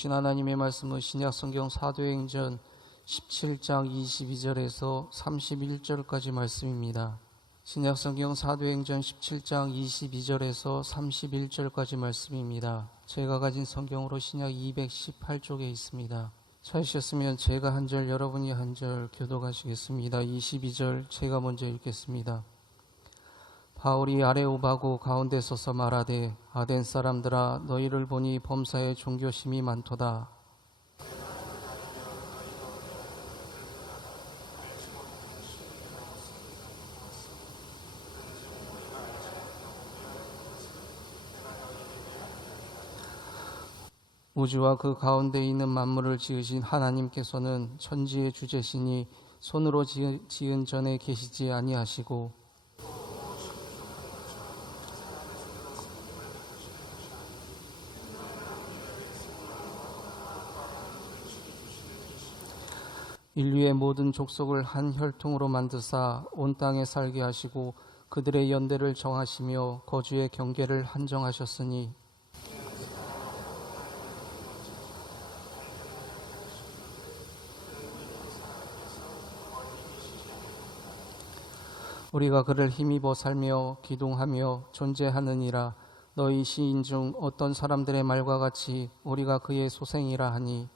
주신 하나님의 말씀은 신약성경 사도행전 17장 22절에서 31절까지 말씀입니다. 신약성경 사도행전 17장 22절에서 31절까지 말씀입니다. 제가 가진 성경으로 신약 218쪽에 있습니다. 찾으셨으면 제가 한 절, 여러분이 한 절 교독하시겠습니다. 22절 제가 먼저 읽겠습니다. 바울이 아레오바고 가운데 서서 말하되 아덴 사람들아 너희를 보니 범사에 종교심이 많도다. 우주와 그 가운데 있는 만물을 지으신 하나님께서는 천지의 주제시니 손으로 지은 전에 계시지 아니하시고 인류의 모든 족속을 한 혈통으로 만드사 온 땅에 살게 하시고 그들의 연대를 정하시며 거주의 경계를 한정하셨으니 우리가 그를 힘입어 살며 기동하며 존재하느니라. 너희 시인 중 어떤 사람들의 말과 같이 우리가 그의 소생이라 하니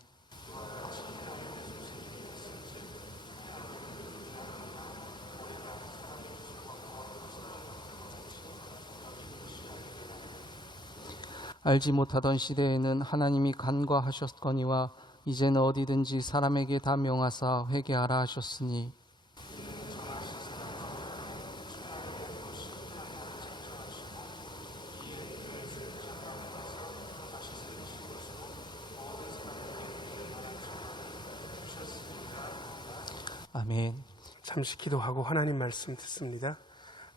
알지 못하던 시대에는 하나님이 간과하셨거니와 이제는 어디든지 사람에게 다 명하사 회개하라 하셨으니 아멘. 잠시 기도하고 하나님 말씀 듣습니다.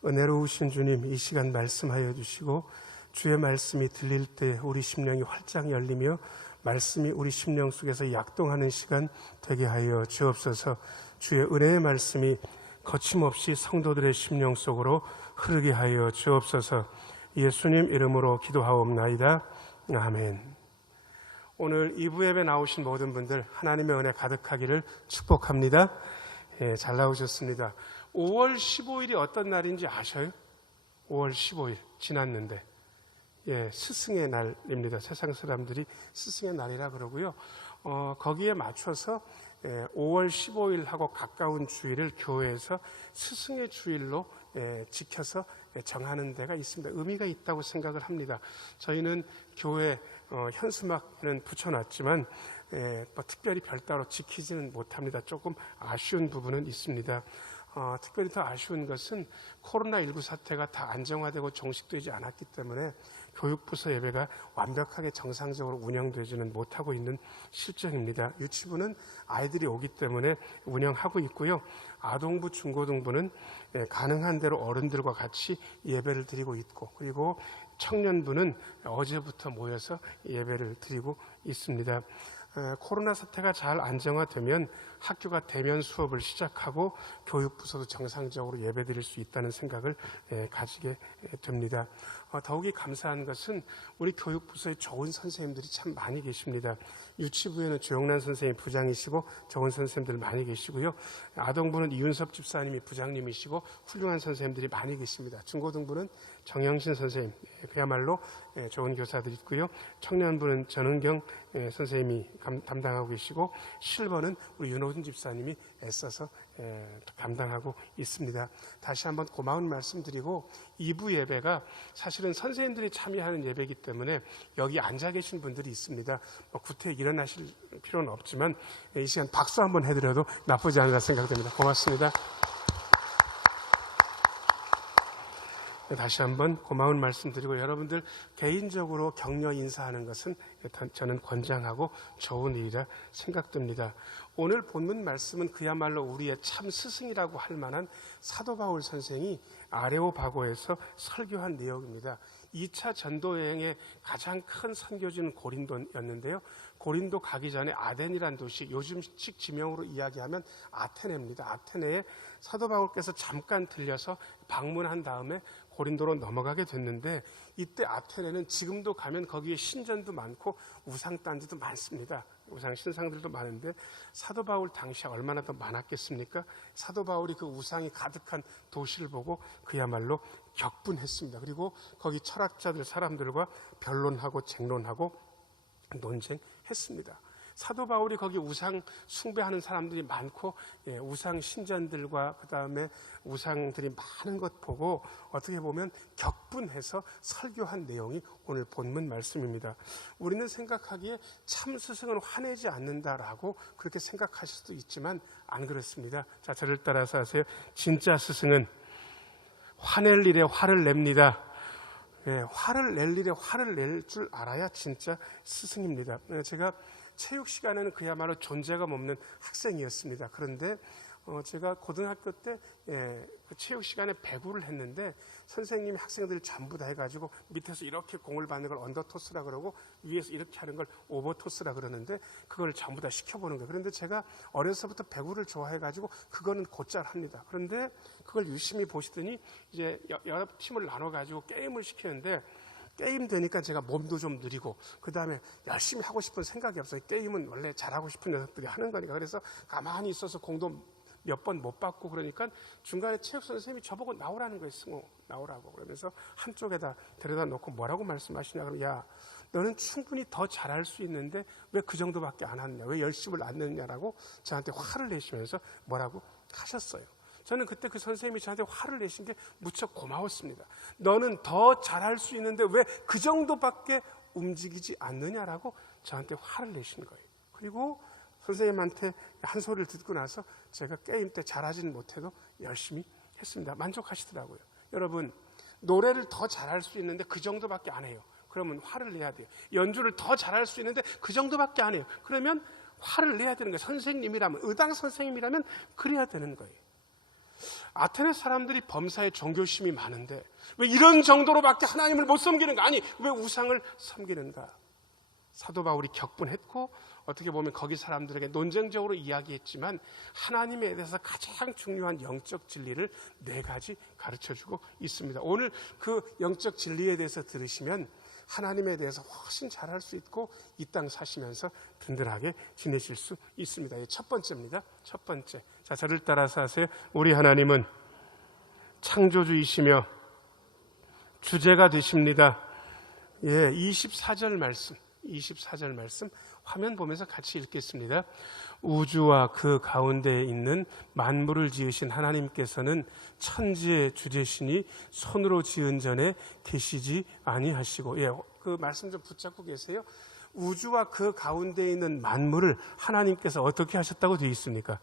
은혜로우신 주님, 이 시간 말씀하여 주시고 주의 말씀이 들릴 때 우리 심령이 활짝 열리며 말씀이 우리 심령 속에서 약동하는 시간 되게 하여 주옵소서. 주의 은혜의 말씀이 거침없이 성도들의 심령 속으로 흐르게 하여 주옵소서. 예수님 이름으로 기도하옵나이다. 아멘. 오늘 2부 예배 나오신 모든 분들 하나님의 은혜 가득하기를 축복합니다. 잘 나오셨습니다. 5월 15일이 어떤 날인지 아셔요? 5월 15일 지났는데 스승의 날입니다. 세상 사람들이 스승의 날이라 그러고요. 거기에 맞춰서 5월 15일하고 가까운 주일을 교회에서 스승의 주일로 지켜서 정하는 데가 있습니다. 의미가 있다고 생각을 합니다. 저희는 교회 현수막은 붙여놨지만 특별히 별도로 지키지는 못합니다. 조금 아쉬운 부분은 있습니다. 특별히 더 아쉬운 것은 코로나19 사태가 다 안정화되고 종식되지 않았기 때문에 교육부서 예배가 완벽하게 정상적으로 운영되지는 못하고 있는 실정입니다. 유치부는 아이들이 오기 때문에 운영하고 있고요. 아동부, 중고등부는 가능한 대로 어른들과 같이 예배를 드리고 있고, 그리고 청년부는 어제부터 모여서 예배를 드리고 있습니다. 코로나 사태가 잘 안정화되면 학교가 대면 수업을 시작하고 교육부서도 정상적으로 예배드릴 수 있다는 생각을 가지게 됩니다. 더욱이 감사한 것은 우리 교육부서에 좋은 선생님들이 참 많이 계십니다. 유치부에는 조영란 선생님이 부장이시고 좋은 선생님들 많이 계시고요. 아동부는 이윤섭 집사님이 부장님이시고 훌륭한 선생님들이 많이 계십니다. 중고등부는 정영신 선생님, 그야말로 좋은 교사들이 있고요. 청년부는 전은경 선생님이 담당하고 계시고, 실버는 우리 윤호준 집사님이 애써서 감당하고 있습니다. 다시 한번 고마운 말씀드리고, 2부 예배가 사실은 선생님들이 참여하는 예배이기 때문에 여기 앉아 계신 분들이 있습니다. 구태여 일어나실 필요는 없지만 이 시간 박수 한번 해드려도 나쁘지 않으라 생각됩니다. 고맙습니다. 다시 한번 고마운 말씀드리고, 여러분들 개인적으로 격려 인사하는 것은 저는 권장하고 좋은 일이라 생각됩니다. 오늘 본문 말씀은 그야말로 우리의 참 스승이라고 할 만한 사도 바울 선생이 아레오바고에서 설교한 내용입니다. 2차 전도여행의 가장 큰 선교지는 고린도였는데요. 고린도 가기 전에 아덴이라는 도시, 요즘식 지명으로 이야기하면 아테네입니다. 아테네에 사도 바울께서 잠깐 들려서 방문한 다음에 고린도로 넘어가게 됐는데 이때 아테네는 지금도 가면 거기에 신전도 많고 우상단지도 많습니다. 우상 신상들도 많은데 사도 바울 당시에 얼마나 더 많았겠습니까? 사도 바울이 그 우상이 가득한 도시를 보고 그야말로 격분했습니다. 그리고 거기 철학자들 사람들과 변론하고 쟁론하고 논쟁했습니다. 사도 바울이 거기 우상 숭배하는 사람들이 많고 우상 신전들과 그 다음에 우상들이 많은 것 보고 어떻게 보면 격분해서 설교한 내용이 오늘 본문 말씀입니다. 우리는 생각하기에 참 스승은 화내지 않는다라고 그렇게 생각하실 수도 있지만 안 그렇습니다. 자, 저를 따라서 하세요. 진짜 스승은 화낼 일에 화를 냅니다. 화를 낼 일에 화를 낼 줄 알아야 진짜 스승입니다. 제가 체육 시간에는 그야말로 존재감 없는 학생이었습니다. 그런데 제가 고등학교 때 그 체육 시간에 배구를 했는데 선생님이 학생들을 전부 다 해가지고 밑에서 이렇게 공을 받는 걸 언더토스라 그러고 위에서 이렇게 하는 걸 오버토스라 그러는데 그걸 전부 다 시켜보는 거예요. 그런데 제가 어려서부터 배구를 좋아해가지고 그거는 곧잘 합니다. 그런데 그걸 유심히 보시더니 이제 여러 팀을 나눠가지고 게임을 시키는데 게임 되니까 제가 몸도 좀 느리고 그 다음에 열심히 하고 싶은 생각이 없어요. 게임은 원래 잘하고 싶은 녀석들이 하는 거니까. 그래서 가만히 있어서 공도 몇 번 못 받고 그러니까 중간에 체육 선생님이 저보고 나오라는 거예요. 승호 나오라고. 그러면서 한쪽에다 데려다 놓고 뭐라고 말씀하시냐. 그러면 야 너는 충분히 더 잘할 수 있는데 왜 그 정도밖에 안 하느냐. 왜 열심을 안 내느냐라고 저한테 화를 내시면서 뭐라고 하셨어요. 저는 그때 그 선생님이 저한테 화를 내신 게 무척 고마웠습니다. 너는 더 잘할 수 있는데 왜 그 정도밖에 움직이지 않느냐라고 저한테 화를 내신 거예요. 그리고 선생님한테 한 소리를 듣고 나서 제가 게임 때 잘하지는 못해도 열심히 했습니다. 만족하시더라고요. 여러분, 노래를 더 잘할 수 있는데 그 정도밖에 안 해요. 그러면 화를 내야 돼요. 연주를 더 잘할 수 있는데 그 정도밖에 안 해요. 그러면 화를 내야 되는 거예요. 선생님이라면, 의당 선생님이라면 그래야 되는 거예요. 아테네 사람들이 범사에 종교심이 많은데 왜 이런 정도로밖에 하나님을 못 섬기는가? 아니, 왜 우상을 섬기는가? 사도 바울이 격분했고 어떻게 보면 거기 사람들에게 논쟁적으로 이야기했지만 하나님에 대해서 가장 중요한 영적 진리를 4가지 가르쳐주고 있습니다. 오늘 그 영적 진리에 대해서 들으시면 하나님에 대해서 훨씬 잘할 수 있고 이 땅 사시면서 든든하게 지내실 수 있습니다. 첫 번째입니다. 첫 번째. 자, 저를 따라서 하세요. 우리 하나님은 창조주이시며 주제가 되십니다. 24절 말씀 화면 보면서 같이 읽겠습니다. 우주와 그 가운데에 있는 만물을 지으신 하나님께서는 천지의 주제시니 손으로 지은 전에 계시지 아니하시고, 그 말씀 좀 붙잡고 계세요. 우주와 그 가운데에 있는 만물을 하나님께서 어떻게 하셨다고 되어 있습니까?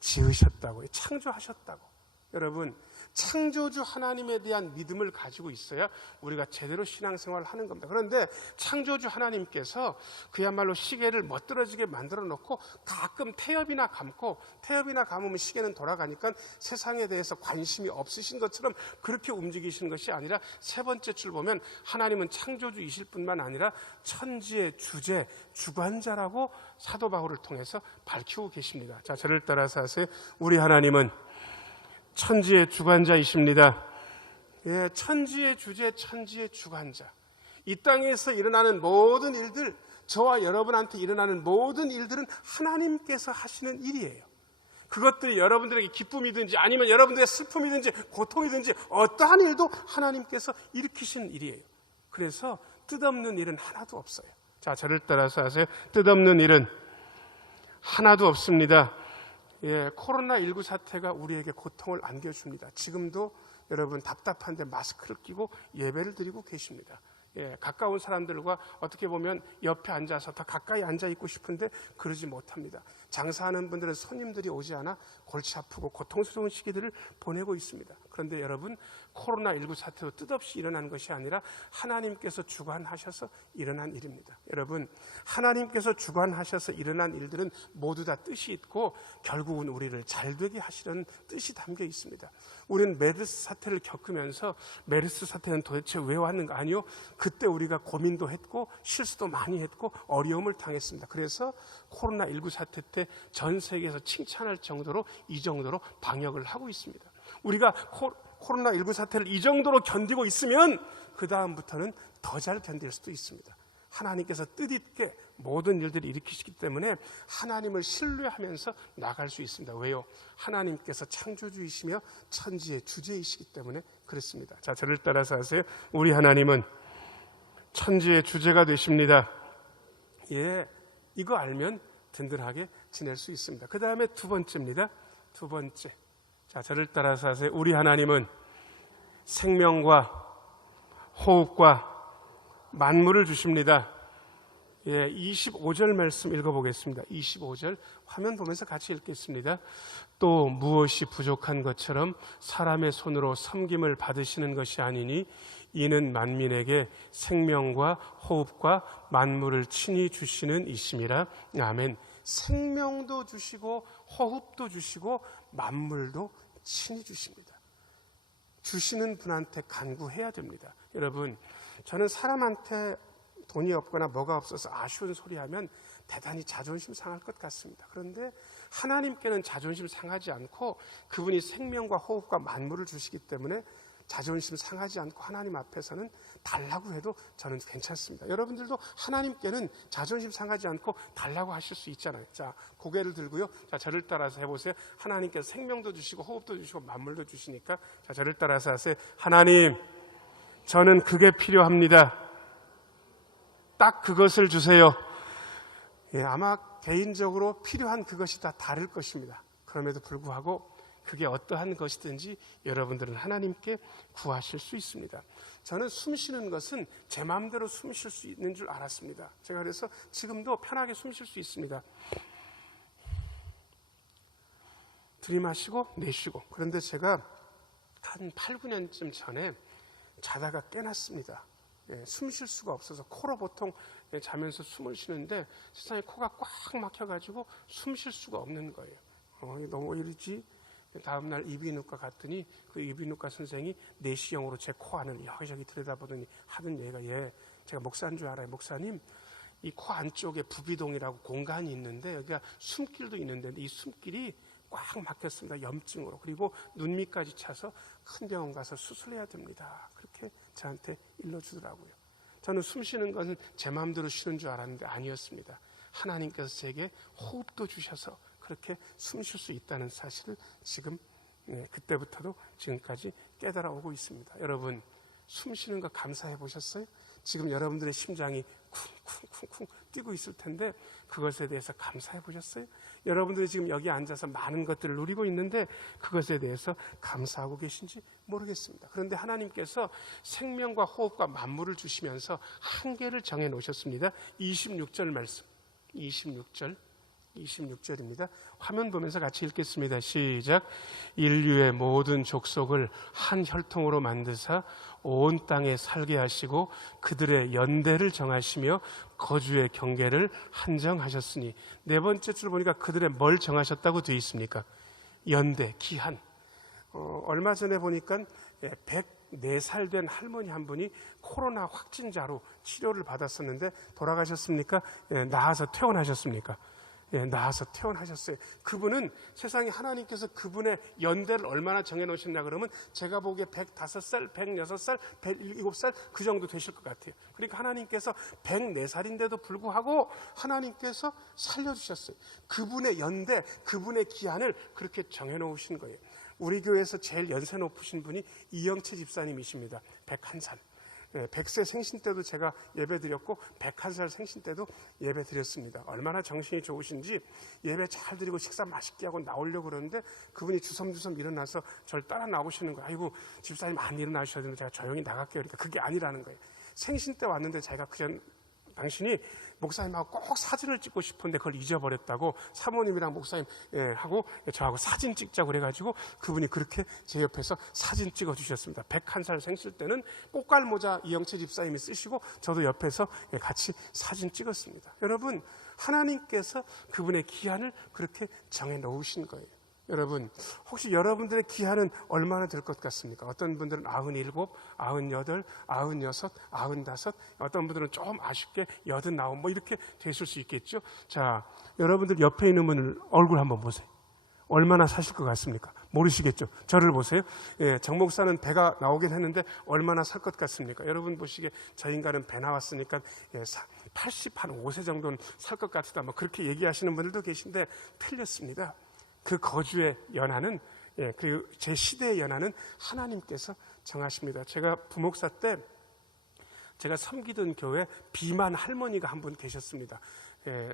지으셨다고요. 창조하셨다고. 여러분, 창조주 하나님에 대한 믿음을 가지고 있어야 우리가 제대로 신앙생활을 하는 겁니다. 그런데 창조주 하나님께서 그야말로 시계를 멋들어지게 만들어 놓고 가끔 태엽이나 감으면 시계는 돌아가니까 세상에 대해서 관심이 없으신 것처럼 그렇게 움직이시는 것이 아니라 세 번째 줄 보면 하나님은 창조주이실 뿐만 아니라 천지의 주제, 주관자라고 사도 바울을 통해서 밝히고 계십니다. 자, 저를 따라서 하세요. 우리 하나님은 천지의 주관자이십니다. 천지의 주제, 천지의 주관자. 이 땅에서 일어나는 모든 일들, 저와 여러분한테 일어나는 모든 일들은 하나님께서 하시는 일이에요. 그것들이 여러분들에게 기쁨이든지 아니면 여러분들의 슬픔이든지 고통이든지 어떠한 일도 하나님께서 일으키신 일이에요. 그래서 뜻없는 일은 하나도 없어요. 자, 저를 따라서 하세요. 뜻없는 일은 하나도 없습니다. 코로나19 사태가 우리에게 고통을 안겨줍니다. 지금도 여러분 답답한데 마스크를 끼고 예배를 드리고 계십니다. 가까운 사람들과 어떻게 보면 옆에 앉아서 더 가까이 앉아 있고 싶은데 그러지 못합니다. 장사하는 분들은 손님들이 오지 않아 골치 아프고 고통스러운 시기들을 보내고 있습니다. 그런데 여러분, 코로나19 사태도 뜻없이 일어난 것이 아니라 하나님께서 주관하셔서 일어난 일입니다. 여러분, 하나님께서 주관하셔서 일어난 일들은 모두 다 뜻이 있고 결국은 우리를 잘되게 하시려는 뜻이 담겨 있습니다. 우리는 메르스 사태를 겪으면서 메르스 사태는 도대체 왜 왔는가? 아니요, 그때 우리가 고민도 했고 실수도 많이 했고 어려움을 당했습니다. 그래서 코로나19 사태 때 전 세계에서 칭찬할 정도로 이 정도로 방역을 하고 있습니다. 우리가 코로나19 사태를 이 정도로 견디고 있으면 그 다음부터는 더 잘 견딜 수도 있습니다. 하나님께서 뜻있게 모든 일들을 일으키시기 때문에 하나님을 신뢰하면서 나갈 수 있습니다. 왜요? 하나님께서 창조주이시며 천지의 주제이시기 때문에 그렇습니다. 자, 저를 따라서 하세요. 우리 하나님은 천지의 주제가 되십니다. 예, 이거 알면 든든하게 지낼 수 있습니다. 그 다음에 두 번째입니다. 두 번째. 자, 저를 따라서 하세요. 우리 하나님은 생명과 호흡과 만물을 주십니다. 예, 25절 말씀 읽어보겠습니다. 25절 화면 보면서 같이 읽겠습니다. 또 무엇이 부족한 것처럼 사람의 손으로 섬김을 받으시는 것이 아니니 이는 만민에게 생명과 호흡과 만물을 친히 주시는 이심이라. 아멘. 생명도 주시고 호흡도 주시고 만물도 친히 주십니다. 주시는 분한테 간구해야 됩니다. 여러분, 저는 사람한테 돈이 없거나 뭐가 없어서 아쉬운 소리 하면 대단히 자존심 상할 것 같습니다. 그런데 하나님께는 자존심 상하지 않고 그분이 생명과 호흡과 만물을 주시기 때문에 자존심 상하지 않고 하나님 앞에서는 달라고 해도 저는 괜찮습니다. 여러분들도 하나님께는 자존심 상하지 않고 달라고 하실 수 있잖아요. 자, 고개를 들고요. 자, 저를 따라서 해보세요. 하나님께서 생명도 주시고 호흡도 주시고 만물도 주시니까 자, 저를 따라서 하세요. 하나님, 저는 그게 필요합니다. 딱 그것을 주세요. 예, 아마 개인적으로 필요한 그것이 다 다를 것입니다. 그럼에도 불구하고 그게 어떠한 것이든지 여러분들은 하나님께 구하실 수 있습니다. 저는 숨 쉬는 것은 제 마음대로 숨 쉴 수 있는 줄 알았습니다. 제가 그래서 지금도 편하게 숨 쉴 수 있습니다. 들이마시고 내쉬고. 그런데 제가 한 8, 9년쯤 전에 자다가 깨났습니다. 예, 숨 쉴 수가 없어서 코로 보통 자면서 숨을 쉬는데 세상에 코가 꽉 막혀가지고 숨 쉴 수가 없는 거예요. 너무 이러지? 다음날 이비인후과 갔더니 그 이비인후과 선생이 내시경으로 제 코 안을 여기저기 들여다보더니 하던 얘기가 제가 목사인 줄 알아요. 목사님, 이 코 안쪽에 부비동이라고 공간이 있는데 여기가 숨길도 있는데 이 숨길이 꽉 막혔습니다. 염증으로. 그리고 눈 밑까지 차서 큰 병원 가서 수술해야 됩니다. 그렇게 저한테 일러주더라고요. 저는 숨 쉬는 것은 제 마음대로 쉬는 줄 알았는데 아니었습니다. 하나님께서 제게 호흡도 주셔서 그렇게 숨 쉴 수 있다는 사실을 지금 그때부터도 지금까지 깨달아 오고 있습니다. 여러분, 숨 쉬는 거 감사해 보셨어요? 지금 여러분들의 심장이 쿵쿵쿵쿵 뛰고 있을 텐데 그것에 대해서 감사해 보셨어요? 여러분들이 지금 여기 앉아서 많은 것들을 누리고 있는데 그것에 대해서 감사하고 계신지 모르겠습니다. 그런데 하나님께서 생명과 호흡과 만물을 주시면서 한계를 정해 놓으셨습니다. 26절 말씀, 26절입니다. 화면 보면서 같이 읽겠습니다. 시작. 인류의 모든 족속을 한 혈통으로 만드사 온 땅에 살게 하시고 그들의 연대를 정하시며 거주의 경계를 한정하셨으니. 네 번째 줄 보니까 그들의 뭘 정하셨다고 되어 있습니까? 연대, 기한. 얼마 전에 보니까 104살 된 할머니 한 분이 코로나 확진자로 치료를 받았었는데 돌아가셨습니까? 나아서 퇴원하셨습니까? 나아서 퇴원하셨어요. 그분은 세상에 하나님께서 그분의 연대를 얼마나 정해놓으셨나 그러면 제가 보기에 105살, 106살, 107살 그 정도 되실 것 같아요. 그러니까 하나님께서 104살인데도 불구하고 하나님께서 살려주셨어요. 그분의 연대, 그분의 기한을 그렇게 정해놓으신 거예요. 우리 교회에서 제일 연세 높으신 분이 이영채 집사님이십니다. 101살. 100세 생신 때도 제가 예배 드렸고 101살 생신 때도 예배 드렸습니다. 얼마나 정신이 좋으신지 예배 잘 드리고 식사 맛있게 하고 나오려고 그러는데 그분이 주섬주섬 일어나서 저를 따라 나오시는 거예요. 아이고 집사님 안 일어나셔야 되는데 제가 조용히 나갈게요. 그러니까 그게 아니라는 거예요. 생신 때 왔는데 제가 당신이 목사님하고 꼭 사진을 찍고 싶은데 그걸 잊어버렸다고 사모님이랑 목사님 하고 저하고 사진 찍자고 그래가지고 그분이 그렇게 제 옆에서 사진 찍어주셨습니다. 101살 생실 때는 꽃갈모자 이영채 집사님이 쓰시고 저도 옆에서 같이 사진 찍었습니다. 여러분, 하나님께서 그분의 기한을 그렇게 정해놓으신 거예요. 여러분, 혹시 여러분들의 기한은 얼마나 될 것 같습니까? 어떤 분들은 97, 98, 96, 95, 어떤 분들은 좀 아쉽게 89, 뭐 이렇게 되실 수 있겠죠. 자, 여러분들 옆에 있는 분을 얼굴 한번 보세요. 얼마나 사실 것 같습니까? 모르시겠죠? 저를 보세요. 예, 정 목사는 배가 나오긴 했는데 얼마나 살 것 같습니까? 여러분 보시기에 저 인간은 배 나왔으니까 85세 정도는 살 것 같다. 뭐 그렇게 얘기하시는 분들도 계신데 틀렸습니다. 그 거주의 연한은 그 제 시대의 연한은 하나님께서 정하십니다. 제가 부목사 때 제가 섬기던 교회 비만 할머니가 한 분 계셨습니다.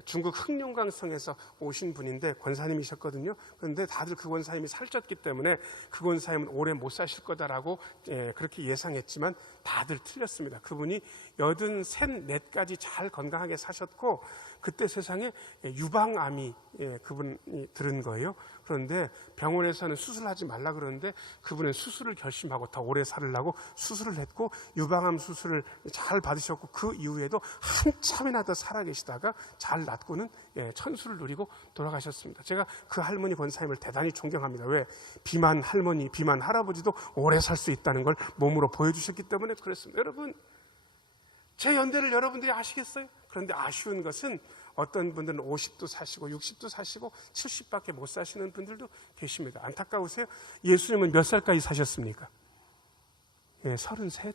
중국 흑룡강성에서 오신 분인데 권사님이셨거든요. 그런데 다들 그 권사님이 살쪘기 때문에 그 권사님은 오래 못 사실 거다라고 그렇게 예상했지만 다들 틀렸습니다. 그분이 83, 4까지 잘 건강하게 사셨고 그때 세상에 유방암이 그분이 들은 거예요. 그런데 병원에서는 수술하지 말라 그러는데 그분은 수술을 결심하고 더 오래 살으려고 수술을 했고 유방암 수술을 잘 받으셨고 그 이후에도 한참이나 더 살아계시다가 잘 낫고는 천수를 누리고 돌아가셨습니다. 제가 그 할머니 권사님을 대단히 존경합니다. 왜? 비만 할머니, 비만 할아버지도 오래 살 수 있다는 걸 몸으로 보여주셨기 때문에 그렇습니다. 여러분, 제 연대를 여러분들이 아시겠어요? 그런데 아쉬운 것은 어떤 분들은 50도 사시고 60도 사시고 70밖에 못 사시는 분들도 계십니다. 안타까우세요? 예수님은 몇 살까지 사셨습니까? 33?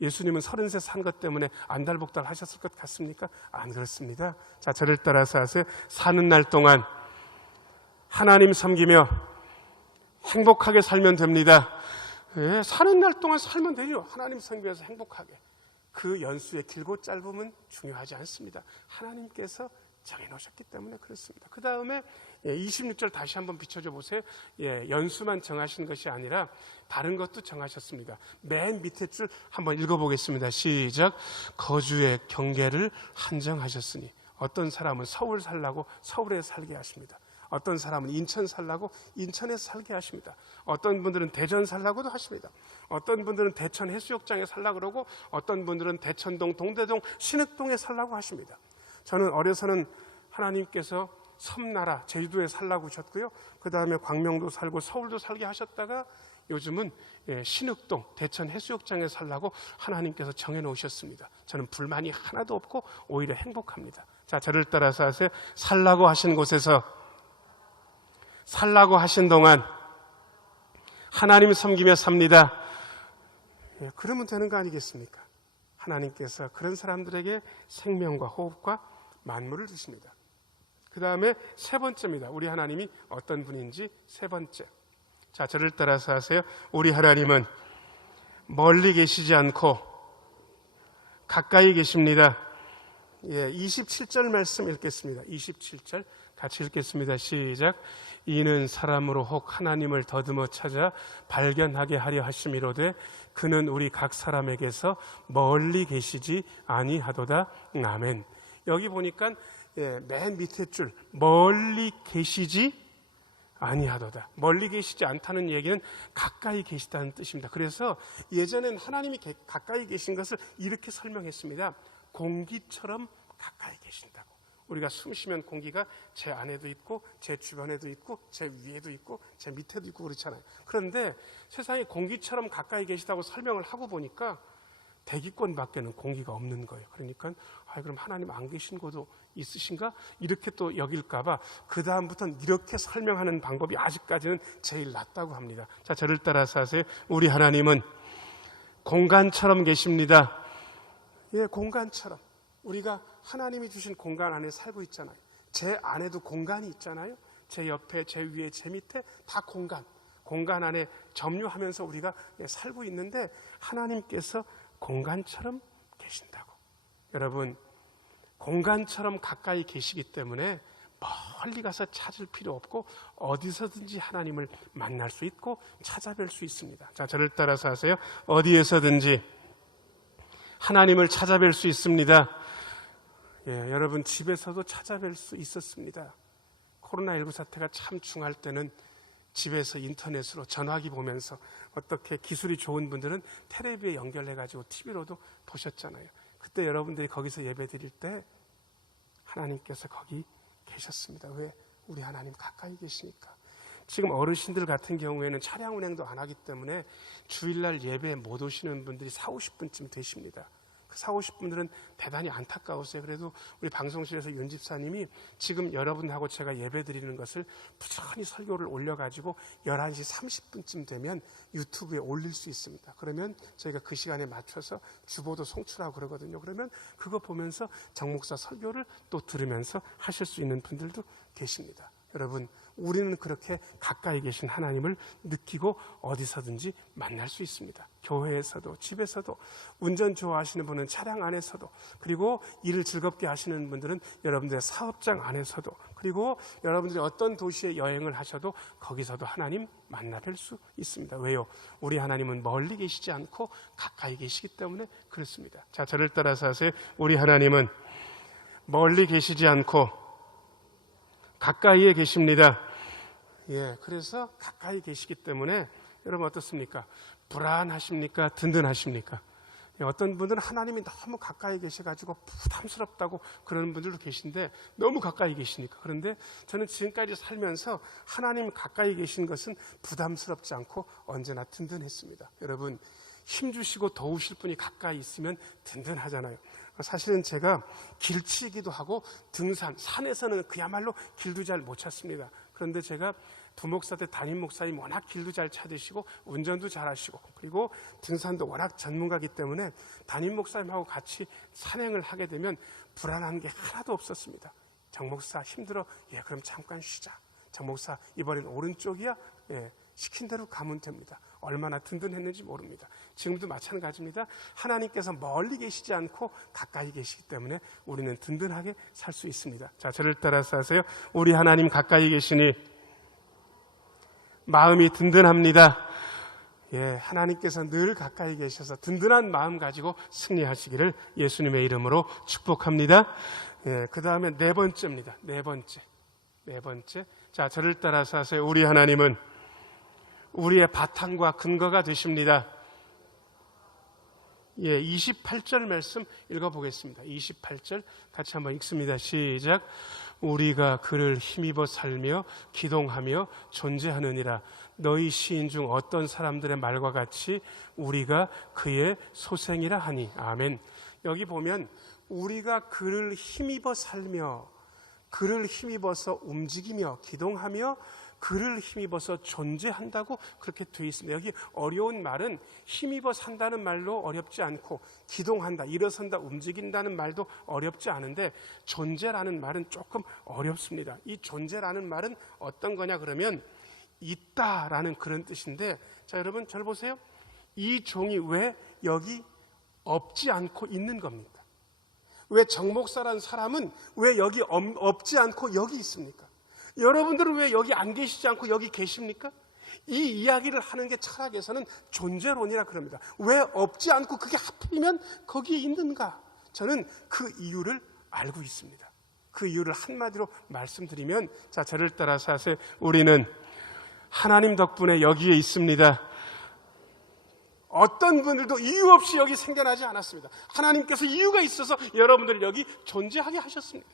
예수님은 33 산 것 때문에 안달복달 하셨을 것 같습니까? 안 그렇습니다. 자, 저를 따라서 하세요. 사는 날 동안 하나님 섬기며 행복하게 살면 됩니다. 사는 날 동안 살면 되죠. 하나님 섬기면서 행복하게. 그 연수의 길고 짧음은 중요하지 않습니다. 하나님께서 정해놓으셨기 때문에 그렇습니다. 그 다음에 26절 다시 한번 비춰줘 보세요. 연수만 정하신 것이 아니라 다른 것도 정하셨습니다. 맨 밑에 줄 한번 읽어보겠습니다. 시작. 거주의 경계를 한정하셨으니 어떤 사람은 서울 살라고 서울에 살게 하십니다. 어떤 사람은 인천 살라고 인천에서 살게 하십니다. 어떤 분들은 대전 살라고도 하십니다. 어떤 분들은 대천 해수욕장에 살라고 그러고 어떤 분들은 대천동, 동대동, 신흥동에 살라고 하십니다. 저는 어려서는 하나님께서 섬나라, 제주도에 살라고 하셨고요. 그 다음에 광명도 살고 서울도 살게 하셨다가 요즘은 신흥동, 대천 해수욕장에 살라고 하나님께서 정해놓으셨습니다. 저는 불만이 하나도 없고 오히려 행복합니다. 자, 저를 따라서 하세요. 살라고 하신 곳에서 살라고 하신 동안 하나님 섬기며 삽니다. 그러면 되는 거 아니겠습니까? 하나님께서 그런 사람들에게 생명과 호흡과 만물을 주십니다. 그 다음에 세 번째입니다. 우리 하나님이 어떤 분인지 세 번째. 자, 저를 따라서 하세요. 우리 하나님은 멀리 계시지 않고 가까이 계십니다. 27절 말씀 읽겠습니다. 27절 같이 읽겠습니다. 시작. 이는 사람으로 혹 하나님을 더듬어 찾아 발견하게 하려 하심이로되 그는 우리 각 사람에게서 멀리 계시지 아니하도다. 아멘. 여기 보니까 맨 밑에 줄 멀리 계시지 아니하도다. 멀리 계시지 않다는 얘기는 가까이 계시다는 뜻입니다. 그래서 예전엔 하나님이 가까이 계신 것을 이렇게 설명했습니다. 공기처럼 가까이 계신다고. 우리가 숨 쉬면 공기가 제 안에도 있고 제 주변에도 있고 제 위에도 있고 제 밑에도 있고 그렇잖아요. 그런데 세상에 공기처럼 가까이 계시다고 설명을 하고 보니까 대기권 밖에는 공기가 없는 거예요. 그러니까 그럼 하나님 안 계신 곳도 있으신가? 이렇게 또 여길까봐 그 다음부터는 이렇게 설명하는 방법이 아직까지는 제일 낫다고 합니다. 자, 저를 따라서 하세요. 우리 하나님은 공간처럼 계십니다. 공간처럼. 우리가 하나님이 주신 공간 안에 살고 있잖아요. 제 안에도 공간이 있잖아요. 제 옆에, 제 위에, 제 밑에 다 공간 안에 점유하면서 우리가 살고 있는데 하나님께서 공간처럼 계신다고. 여러분, 공간처럼 가까이 계시기 때문에 멀리 가서 찾을 필요 없고 어디서든지 하나님을 만날 수 있고 찾아뵐 수 있습니다. 자, 저를 따라서 하세요. 어디에서든지 하나님을 찾아뵐 수 있습니다. 여러분 집에서도 찾아뵐 수 있었습니다. 코로나19 사태가 참 중할 때는 집에서 인터넷으로 전화기 보면서 어떻게 기술이 좋은 분들은 텔레비에 연결해가지고 TV로도 보셨잖아요. 그때 여러분들이 거기서 예배 드릴 때 하나님께서 거기 계셨습니다. 왜? 우리 하나님 가까이 계시니까. 지금 어르신들 같은 경우에는 차량 운행도 안 하기 때문에 주일날 예배에 못 오시는 분들이 40, 50분쯤 되십니다. 사오실 분들은 대단히 안타까웠어요. 그래도 우리 방송실에서 윤 집사님이 지금 여러분하고 제가 예배 드리는 것을 부지런히 설교를 올려가지고 11시 30분쯤 되면 유튜브에 올릴 수 있습니다. 그러면 저희가 그 시간에 맞춰서 주보도 송출하고 그러거든요. 그러면 그거 보면서 정 목사 설교를 또 들으면서 하실 수 있는 분들도 계십니다. 여러분, 우리는 그렇게 가까이 계신 하나님을 느끼고 어디서든지 만날 수 있습니다. 교회에서도, 집에서도, 운전 좋아하시는 분은 차량 안에서도, 그리고 일을 즐겁게 하시는 분들은 여러분들의 사업장 안에서도, 그리고 여러분들이 어떤 도시에 여행을 하셔도 거기서도 하나님 만나뵐 수 있습니다. 왜요? 우리 하나님은 멀리 계시지 않고 가까이 계시기 때문에 그렇습니다. 자, 저를 따라서 하세요. 우리 하나님은 멀리 계시지 않고 가까이에 계십니다. 예, 그래서 가까이 계시기 때문에 여러분 어떻습니까? 불안하십니까? 든든하십니까? 예, 어떤 분들은 하나님이 너무 가까이 계셔가지고 부담스럽다고 그러는 분들도 계신데 너무 가까이 계시니까. 그런데 저는 지금까지 살면서 하나님 가까이 계신 것은 부담스럽지 않고 언제나 든든했습니다. 여러분, 힘주시고 도우실 분이 가까이 있으면 든든하잖아요. 사실은 제가 길치기도 하고 등산, 산에서는 그야말로 길도 잘 못 찾습니다. 그런데 제가 부목사 때 담임 목사님 워낙 길도 잘 찾으시고 운전도 잘하시고 그리고 등산도 워낙 전문가이기 때문에 담임 목사님하고 같이 산행을 하게 되면 불안한 게 하나도 없었습니다. 정 목사 힘들어? 예, 그럼 잠깐 쉬자. 정 목사 이번엔 오른쪽이야? 예, 시킨 대로 가면 됩니다. 얼마나 든든했는지 모릅니다. 지금도 마찬가지입니다. 하나님께서 멀리 계시지 않고 가까이 계시기 때문에 우리는 든든하게 살 수 있습니다. 자, 저를 따라서 하세요. 우리 하나님 가까이 계시니 마음이 든든합니다. 예, 하나님께서 늘 가까이 계셔서 든든한 마음 가지고 승리하시기를 예수님의 이름으로 축복합니다. 예, 그 다음에 네 번째입니다. 네 번째. 자, 저를 따라서 하세요. 우리 하나님은 우리의 바탕과 근거가 되십니다. 예, 28절 말씀 읽어보겠습니다. 28절 같이 한번 읽습니다. 시작. 우리가 그를 힘입어 살며 기동하며 존재하느니라. 너희 시인 중 어떤 사람들의 말과 같이 우리가 그의 소생이라 하니. 아멘. 여기 보면 우리가 그를 힘입어 살며 그를 힘입어서 움직이며 기동하며 그를 힘입어서 존재한다고 그렇게 되어 있습니다. 여기 어려운 말은 힘입어 산다는 말로 어렵지 않고 기동한다, 일어선다, 움직인다는 말도 어렵지 않은데 존재라는 말은 조금 어렵습니다. 이 존재라는 말은 어떤 거냐 그러면 있다라는 그런 뜻인데, 자, 여러분 잘 보세요. 이 종이 왜 여기 없지 않고 있는 겁니까? 왜 정목사라는 사람은 왜 여기 없지 않고 여기 있습니까? 여러분들은 왜 여기 안 계시지 않고 여기 계십니까? 이 이야기를 하는 게 철학에서는 존재론이라 그럽니다. 왜 없지 않고 그게 하필이면 거기에 있는가? 저는 그 이유를 알고 있습니다. 그 이유를 한마디로 말씀드리면, 자, 저를 따라서 하세요. 우리는 하나님 덕분에 여기에 있습니다. 어떤 분들도 이유 없이 여기 생겨나지 않았습니다. 하나님께서 이유가 있어서 여러분들을 여기 존재하게 하셨습니다.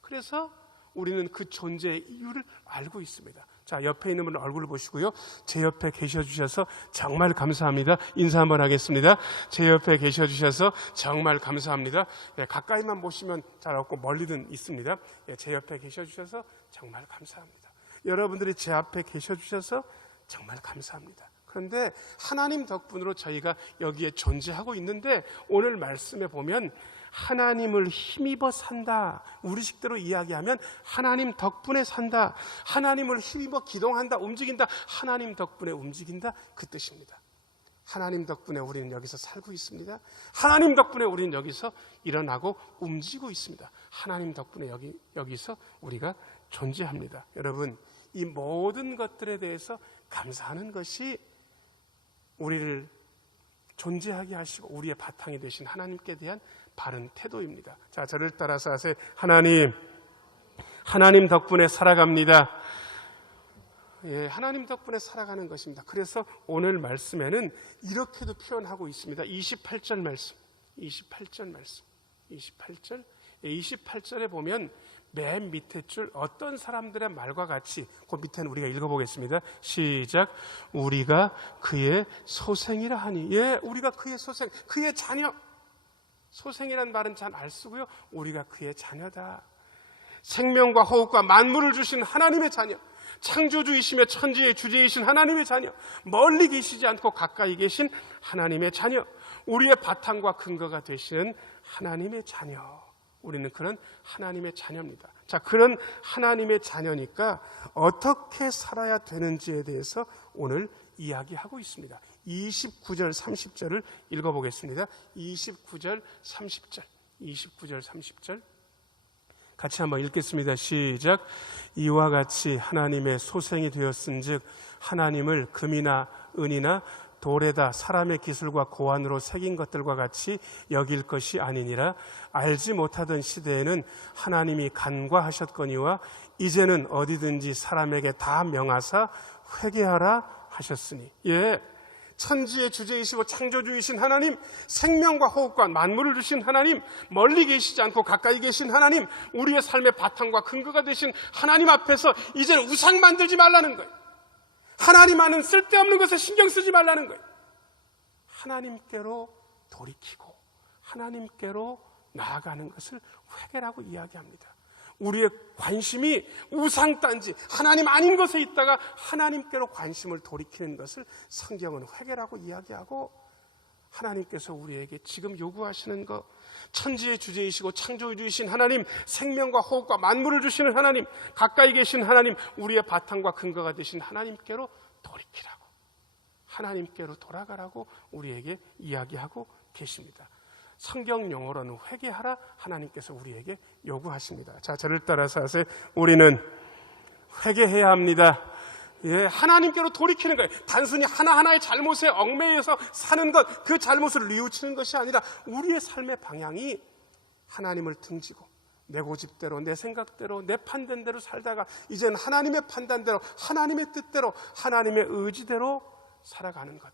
그래서 우리는 그 존재의 이유를 알고 있습니다. 자, 옆에 있는 분 얼굴을 보시고요. 제 옆에 계셔주셔서 정말 감사합니다. 인사 한번 하겠습니다. 제 옆에 계셔주셔서 정말 감사합니다. 예, 가까이만 보시면 잘 없고 멀리는 있습니다. 예, 제 옆에 계셔주셔서 정말 감사합니다. 여러분들이 제 앞에 계셔주셔서 정말 감사합니다. 그런데 하나님 덕분으로 저희가 여기에 존재하고 있는데, 오늘 말씀에 보면 하나님을 힘입어 산다. 우리식대로 이야기하면 하나님 덕분에 산다. 하나님을 힘입어 기동한다, 움직인다. 하나님 덕분에 움직인다, 그 뜻입니다. 하나님 덕분에 우리는 여기서 살고 있습니다. 하나님 덕분에 우리는 여기서 일어나고 움직이고 있습니다. 하나님 덕분에 여기서 우리가 존재합니다. 여러분, 이 모든 것들에 대해서 감사하는 것이 우리를 존재하게 하시고 우리의 바탕이 되신 하나님께 대한 바른 태도입니다. 자, 저를 따라서 하세요. 하나님 덕분에 살아갑니다. 예, 하나님 덕분에 살아가는 것입니다. 그래서 오늘 말씀에는 이렇게도 표현하고 있습니다. 28절 말씀. 28절에 보면 맨 밑에 줄 어떤 사람들의 말과 같이, 그 밑에는 우리가 읽어보겠습니다. 시작. 우리가 그의 소생이라 하니. 예, 우리가 그의 소생, 그의 자녀. 소생이란 말은 잘 알 쓰고요. 우리가 그의 자녀다. 생명과 호흡과 만물을 주신 하나님의 자녀, 창조주이시며 천지의 주제이신 하나님의 자녀, 멀리 계시지 않고 가까이 계신 하나님의 자녀, 우리의 바탕과 근거가 되시는 하나님의 자녀. 우리는 그런 하나님의 자녀입니다. 자, 그런 하나님의 자녀니까 어떻게 살아야 되는지에 대해서 오늘 이야기하고 있습니다. 29절 30절을 읽어보겠습니다. 29절 30절, 29절 30절 같이 한번 읽겠습니다. 시작. 이와 같이 하나님의 소생이 되었은즉 하나님을 금이나 은이나 돌에다 사람의 기술과 고안으로 새긴 것들과 같이 여길 것이 아니니라. 알지 못하던 시대에는 하나님이 간과하셨거니와 이제는 어디든지 사람에게 다 명하사 회개하라 하셨으니. 예, 천지의 주제이시고 창조주이신 하나님, 생명과 호흡과 만물을 주신 하나님, 멀리 계시지 않고 가까이 계신 하나님, 우리의 삶의 바탕과 근거가 되신 하나님 앞에서 이제는 우상 만들지 말라는 거예요. 하나님만은 쓸데없는 것에 신경 쓰지 말라는 거예요. 하나님께로 돌이키고 하나님께로 나아가는 것을 회개라고 이야기합니다. 우리의 관심이 우상단지 하나님 아닌 것에 있다가 하나님께로 관심을 돌이키는 것을 성경은 회개라고 이야기하고, 하나님께서 우리에게 지금 요구하시는 것, 천지의 주제이시고 창조주이신 하나님, 생명과 호흡과 만물을 주시는 하나님, 가까이 계신 하나님, 우리의 바탕과 근거가 되신 하나님께로 돌이키라고, 하나님께로 돌아가라고 우리에게 이야기하고 계십니다. 성경 용어로는 회개하라 하나님께서 우리에게 요구하십니다. 자, 저를 따라서 하세요. 우리는 회개해야 합니다. 예, 하나님께로 돌이키는 거예요. 단순히 하나하나의 잘못에 얽매여서 사는 것, 그 잘못을 뉘우치는 것이 아니라 우리의 삶의 방향이 하나님을 등지고 내 고집대로, 내 생각대로, 내 판단대로 살다가 이제는 하나님의 판단대로, 하나님의 뜻대로, 하나님의 의지대로 살아가는 것,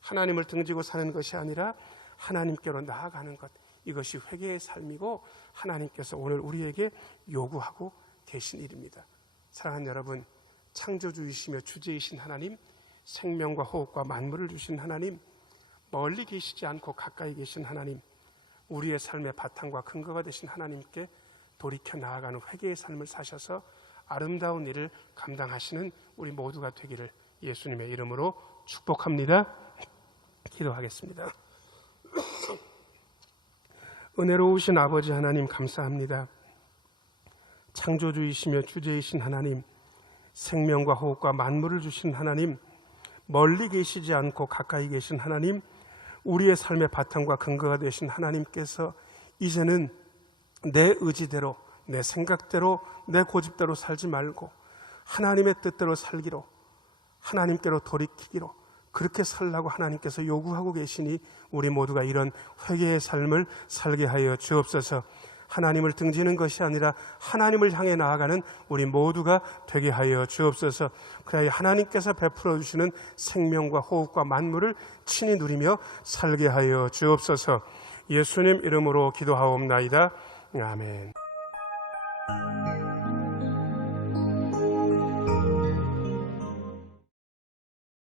하나님을 등지고 사는 것이 아니라 하나님께로 나아가는 것, 이것이 회개의 삶이고 하나님께서 오늘 우리에게 요구하고 계신 일입니다. 사랑하는 여러분, 창조주이시며 주제이신 하나님, 생명과 호흡과 만물을 주신 하나님, 멀리 계시지 않고 가까이 계신 하나님, 우리의 삶의 바탕과 근거가 되신 하나님께 돌이켜 나아가는 회개의 삶을 사셔서 아름다운 일을 감당하시는 우리 모두가 되기를 예수님의 이름으로 축복합니다. 기도하겠습니다. 은혜로우신 아버지 하나님, 감사합니다. 창조주이시며 주제이신 하나님, 생명과 호흡과 만물을 주신 하나님, 멀리 계시지 않고 가까이 계신 하나님, 우리의 삶의 바탕과 근거가 되신 하나님께서 이제는 내 의지대로, 내 생각대로, 내 고집대로 살지 말고 하나님의 뜻대로 살기로, 하나님께로 돌이키기로, 그렇게 살라고 하나님께서 요구하고 계시니 우리 모두가 이런 회개의 삶을 살게 하여 주옵소서. 하나님을 등지는 것이 아니라 하나님을 향해 나아가는 우리 모두가 되게 하여 주옵소서. 그래야 하나님께서 베풀어 주시는 생명과 호흡과 만물을 친히 누리며 살게 하여 주옵소서. 예수님 이름으로 기도하옵나이다. 아멘.